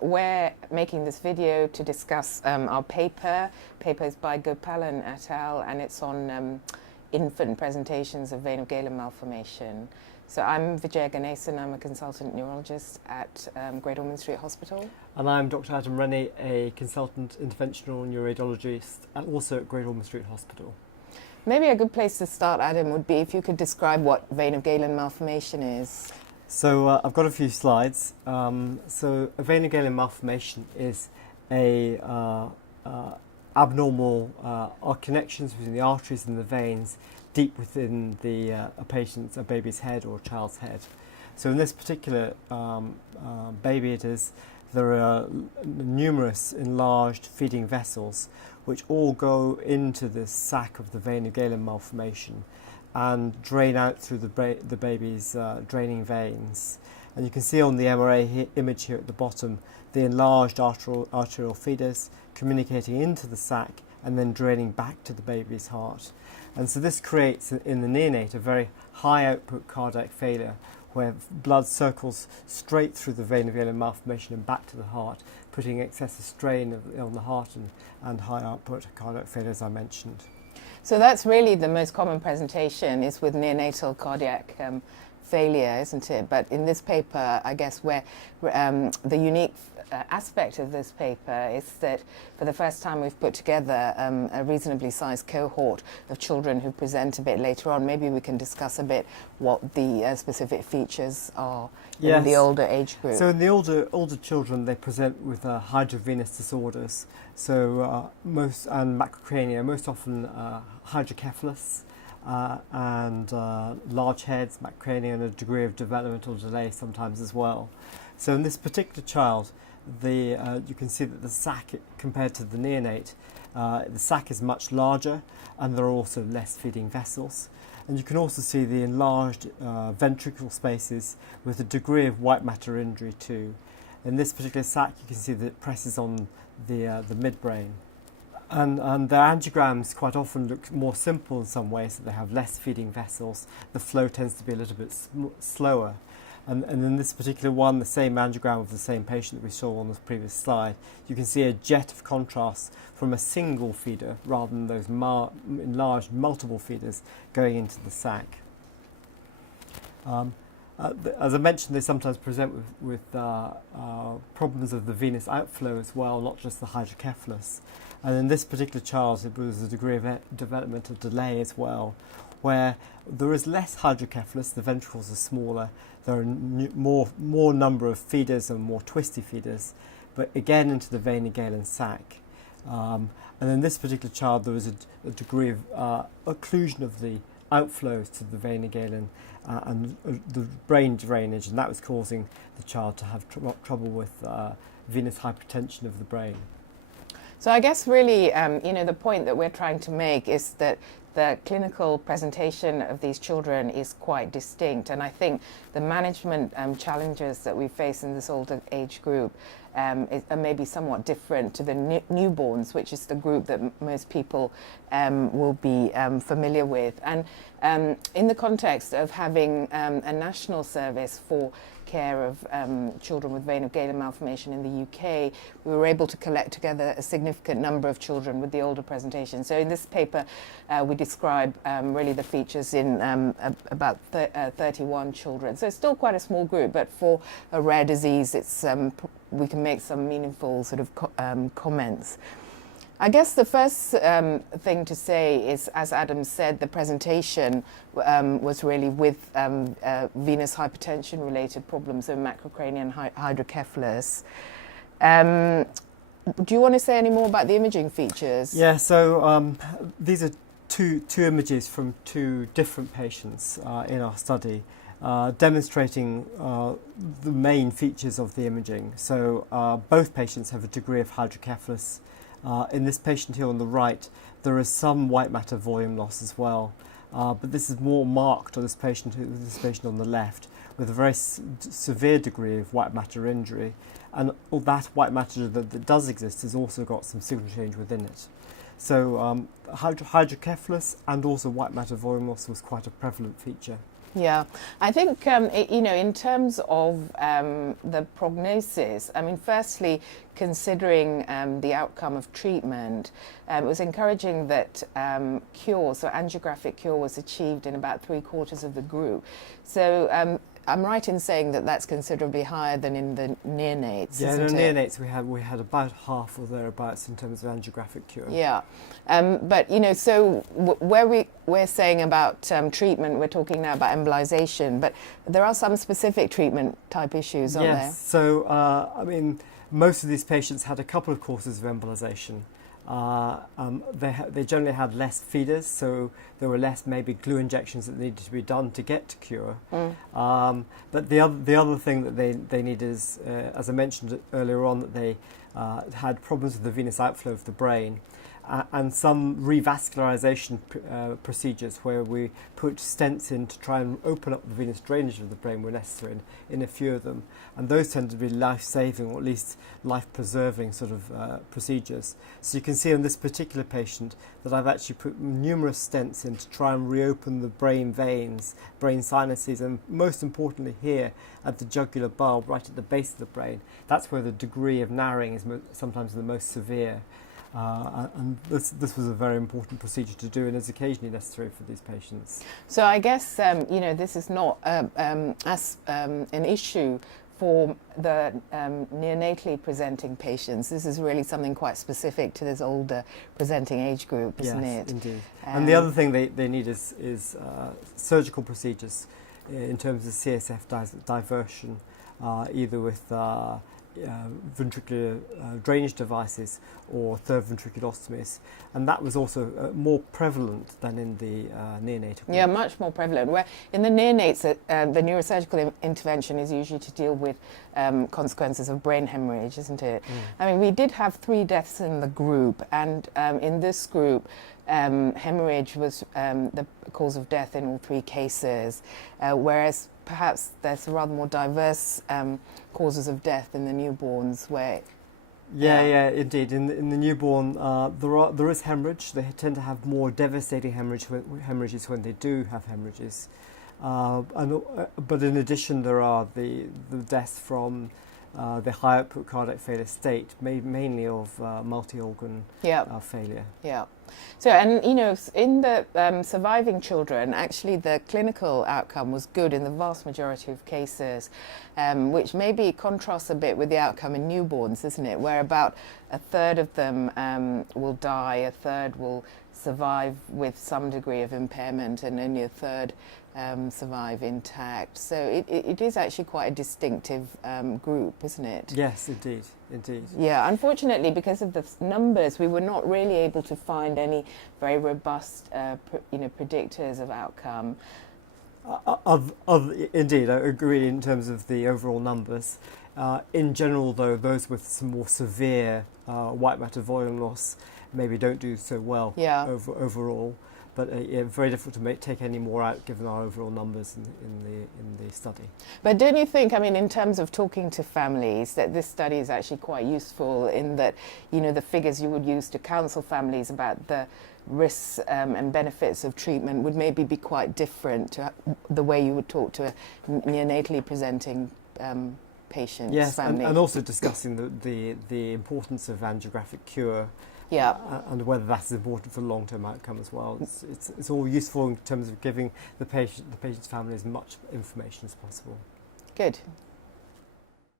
we're making this video to discuss our paper. Paper is by Gopalan et al. And it's on infant presentations of vein of Galen malformation. So I'm Vijeya Ganesan, I'm a consultant neurologist at Great Ormond Street Hospital. And I'm Dr. Adam Rennie, a consultant interventional neurodologist, also at Great Ormond Street Hospital. Maybe a good place to start, Adam, would be if you could describe what vein of Galen malformation is. So I've got a few slides. So a vein of Galen malformation is a abnormal connections between the arteries and the veins deep within a baby's head or a child's head. So in this particular baby, there are numerous enlarged feeding vessels which all go into the sac of the vein of Galen malformation and drain out through the baby's draining veins. And you can see on the MRA image here at the bottom the enlarged arterial feeders communicating into the sac and then draining back to the baby's heart. And so this creates in the neonate a very high output cardiac failure where blood circles straight through the vein of Galen malformation and back to the heart, putting excessive strain on the heart and high output cardiac failure, as I mentioned. So that's really the most common presentation is with neonatal cardiac failure, isn't it? But in this paper, I guess where the unique aspect of this paper is that for the first time we've put together a reasonably sized cohort of children who present a bit later on. Maybe we can discuss a bit what the specific features are in the older age group. So in the older children, they present with hydrovenous disorders. So and macrocrania, most often hydrocephalus. And large heads, macrocrania, and a degree of developmental delay sometimes as well. So in this particular child, you can see that the sac, compared to the neonate, the sac is much larger, and there are also less feeding vessels. And you can also see the enlarged ventricular spaces with a degree of white matter injury too. In this particular sac, you can see that it presses on the midbrain. And the angiograms quite often look more simple in some ways, that they have less feeding vessels. The flow tends to be a little bit slower. And in this particular one, the same angiogram of the same patient that we saw on the previous slide, you can see a jet of contrast from a single feeder rather than those enlarged multiple feeders going into the sac. As I mentioned, they sometimes present with problems of the venous outflow as well, not just the hydrocephalus. And in this particular child, it was a degree of developmental delay as well, where there is less hydrocephalus, the ventricles are smaller, there are more number of feeders and more twisty feeders, but again into the vein of Galen sac. And in this particular child, there was a degree of occlusion of the outflows to the vein of Galen and the brain drainage, and that was causing the child to have trouble with venous hypertension of the brain. So I guess really, the point that we're trying to make is that the clinical presentation of these children is quite distinct, and I think the management challenges that we face in this older age group are maybe somewhat different to the newborns, which is the group that most people will be familiar with. And in the context of having a national service for care of children with vein of Galen malformation in the UK, we were able to collect together a significant number of children with the older presentation. So in this paper, we describe really the features in about 31 children. So it's still quite a small group, but for a rare disease, it's we can make some meaningful sort of comments. I guess the first thing to say is, as Adam said, the presentation was really with venous hypertension related problems of macrocrania and hydrocephalus. Do you want to say any more about the imaging features? Yeah, so these are two images from two different patients in our study, demonstrating the main features of the imaging. So both patients have a degree of hydrocephalus. In this patient here on the right, there is some white matter volume loss as well, but this is more marked on this patient on the left, with a very severe degree of white matter injury, and all that white matter that does exist has also got some signal change within it. So hydrocephalus and also white matter volume loss was quite a prevalent feature. Yeah, I think, in terms of the prognosis, I mean, firstly, considering the outcome of treatment, it was encouraging that cure, so angiographic cure, was achieved in about 3/4 of the group. So I'm right in saying that that's considerably higher than in the neonates, Yeah, in isn't the it? neonates we had about half or thereabouts in terms of angiographic cure. Yeah, but so where we're saying about treatment, we're talking now about embolization, but there are some specific treatment type issues, aren't there? Yes, so I mean, most of these patients had a couple of courses of embolization. They generally had less feeders, so there were less maybe glue injections that needed to be done to get to cure. But the other thing that they need is, as I mentioned earlier on, that they had problems with the venous outflow of the brain. And some revascularization procedures where we put stents in to try and open up the venous drainage of the brain were necessary in a few of them. And those tend to be life-saving or at least life-preserving sort of procedures. So you can see on this particular patient that I've actually put numerous stents in to try and reopen the brain veins, brain sinuses, and most importantly here at the jugular bulb, right at the base of the brain. That's where the degree of narrowing is sometimes the most severe. And this was a very important procedure to do and is occasionally necessary for these patients. So I guess, this is not an issue for the neonatally presenting patients. This is really something quite specific to this older presenting age group, isn't it? Yes, indeed. And the other thing they need is surgical procedures in terms of CSF diversion, either with ventricular drainage devices or third ventriculostomies, and that was also more prevalent than in the neonatal group. Yeah, much more prevalent. Where in the neonates, the neurosurgical intervention is usually to deal with consequences of brain hemorrhage, isn't it? I mean, we did have 3 deaths in the group, and in this group, hemorrhage was the cause of death in all 3 cases, whereas perhaps there's rather more diverse causes of death in the newborns where... Yeah, indeed. In the newborn, there is hemorrhage. They tend to have more devastating hemorrhages when they do have hemorrhages. But in addition, there are the deaths from the high output cardiac failure state, mainly of multi-organ failure. Yeah. So, and in the surviving children, actually the clinical outcome was good in the vast majority of cases, which maybe contrasts a bit with the outcome in newborns, isn't it? Where about 1/3 of them will die, 1/3 will survive with some degree of impairment, and only 1/3 survive intact. So it is actually quite a distinctive group, isn't it? Yes, indeed. Yeah, unfortunately, because of the numbers, we were not really able to find any very robust, predictors of outcome. Indeed, I agree in terms of the overall numbers. In general, though, those with some more severe white matter volume loss maybe don't do so well overall. But very difficult to take any more out given our overall numbers in the study. But don't you think, I mean, in terms of talking to families, that this study is actually quite useful in that, the figures you would use to counsel families about the risks and benefits of treatment would maybe be quite different to the way you would talk to a neonatally presenting patient? Yes, and also discussing the importance of angiographic cure. Yeah, and whether that's important for long-term outcome as well. It's all useful in terms of giving the patient's family as much information as possible. Good.